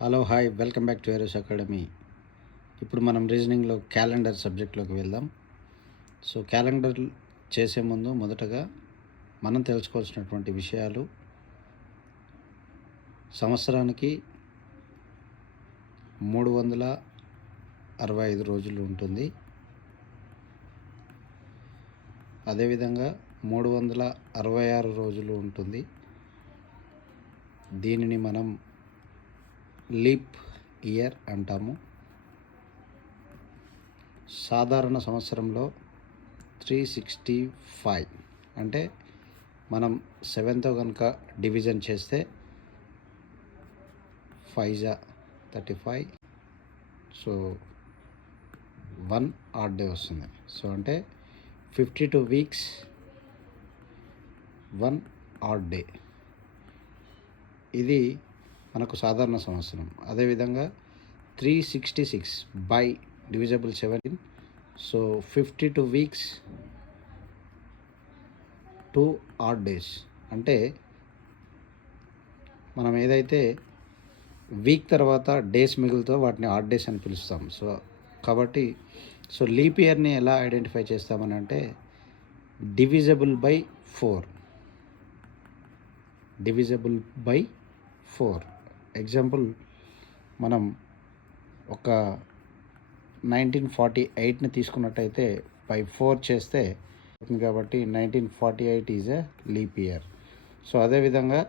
Hello hi welcome back to Eros academy. ఇప్పుడు మనం రీజనింగ్లో calendar సబ్జెక్ట్లోకి వెళ్దాం. సో క్యాలెండర్ చేసే ముందు మొదటగా మనం తెలుసుకోవాల్సినటువంటి విషయాలు, సంవత్సరానికి 365 రోజులు ఉంటుంది. అదేవిధంగా 366 రోజులు ఉంటుంది. దీనిని మనం లీప్ ఇయర్ అంటాము. సాధారణ సంవత్సరంలో 365 అంటే మనం 7తో కనుక డివిజన్ చేస్తే 5 35, సో 1 ఆడ్ డే వస్తుంది. సో అంటే 52 వీక్స్ 1 ఆడ్ డే, ఇది మనకు సాధారణ సంవత్సరం. అదేవిధంగా 366 by divisible 17, so 52 weeks 2 odd days. అంటే మనం ఏదైతే వీక్ తర్వాత డేస్ మిగులుతో వాటిని ఆడ్ డేస్ అని పిలుస్తాం. సో కాబట్టి లీప్ ఇయర్ని ఎలా ఐడెంటిఫై చేస్తామని అంటే డివిజబుల్ బై 4. ఎగ్జాంపుల్, మనం ఒక 1948ని తీసుకున్నట్టయితే బై 4 చేస్తే కాబట్టి 1948 is a leap year. So అదేవిధంగా